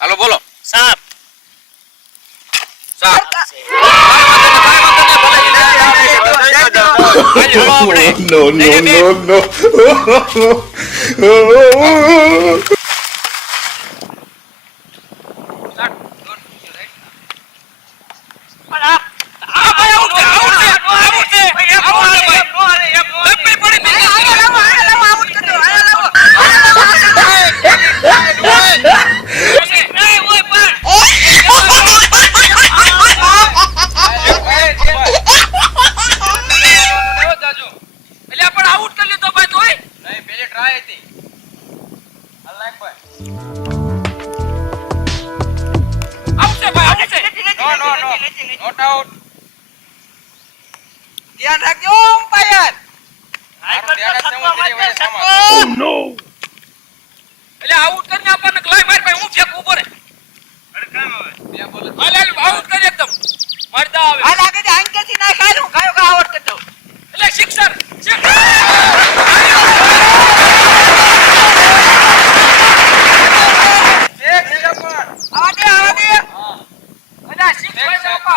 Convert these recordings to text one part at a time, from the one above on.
હાલો બોલો. સાપ સાપ. No, no, no, no. ધ્યાન રાખજો અમ્પાયર. Oh no. એટલે આઉટ કરીને આપણને ક્લાય માર ભાઈ હું ફેક ઉભો રે. અરે કામ આવે. બે બોલ. હાલ આઉટ કરી એકદમ. મરદા આવે. હાલ આગે જે આંકેથી ના ખાય હું કયો કા આઉટ કરતો. એટલે સિક્સર.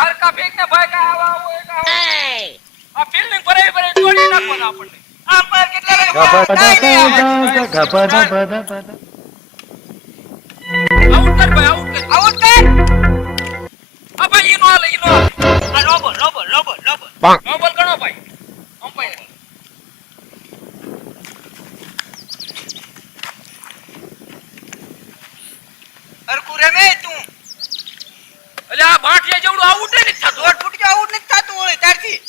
હલકા ફેક ને ભાઈ કા આવા આ ફિલ્ડિંગ ભરાઈ તોડી નાખવાનો આપણને. આ પર કેટલા આઉટ કર ભાઈ આઉટ કર. આ ભાઈ ઈનો હાલે આ રોબલ ગણો ભાઈ અમ્પાયર. અરકુ રે મે તું એટલે આ બાઠિયા જેવડું આઉટ નથી થતું. દોઢ ફૂટ આઉટ નથી થતું હોય તારથી.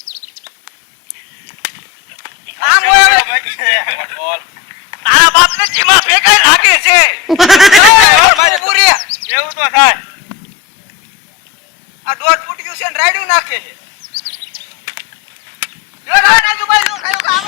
આમ હોય બોલ. તારા બાપને જીમા ફેંકાઈ લાગે છે. મારે પૂરી એવું તો થાય. આ દોઢ ફૂટ ગયું છે ને રાડ્યું નાખે છે. જો ના આજુબાજુ કયો કામ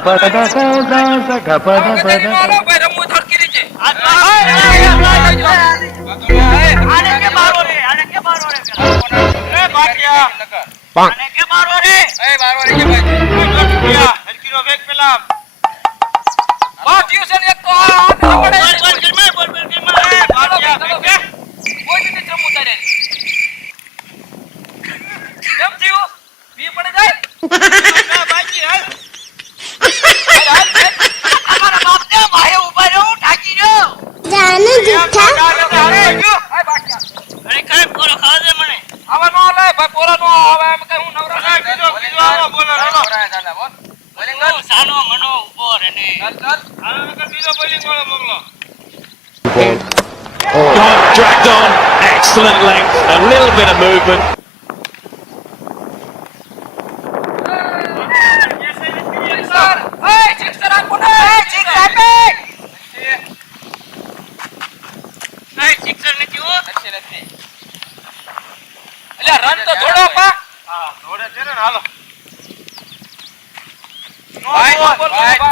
ભાઈ રમવું થોડકી રીતે આને કે મારો રે એ બાટિયા આને કે મારો રે એ બારો રે કે ભાઈ હરકીનો વેગ પેલા બાટિયું છે ને એક તો આ પડે બોલ એ બાટિયા વેગ કોઈ નથી રમવું તારે કેમ થયું બી પડે જાય ના બાજી હાલ તમારા બાપને મારે ઉભા રહું ઠાકી રહ્યો જાનુ જુઠ્ઠા અરે કાઈ પોરો ખાવા દે મને આવા નો લે ભાઈ પોરા નો આવે એમ કઈ હું નવરા ના બીજો આવો બોલો બોલો બોલિંગ સાનો મનો ઉભો રે ને ચાલ હાલો નકર બીજો બોલિંગ વાળો મોકલો Dragged on, excellent length, a little bit of movement. Sixer A sixer આ કોને સિક્સર આપે આ સિક્સર નથી હો નથી એટલે રન તો થોડો પા હા થોડે છે ને હાલો ભાઈ બોલ ભાઈ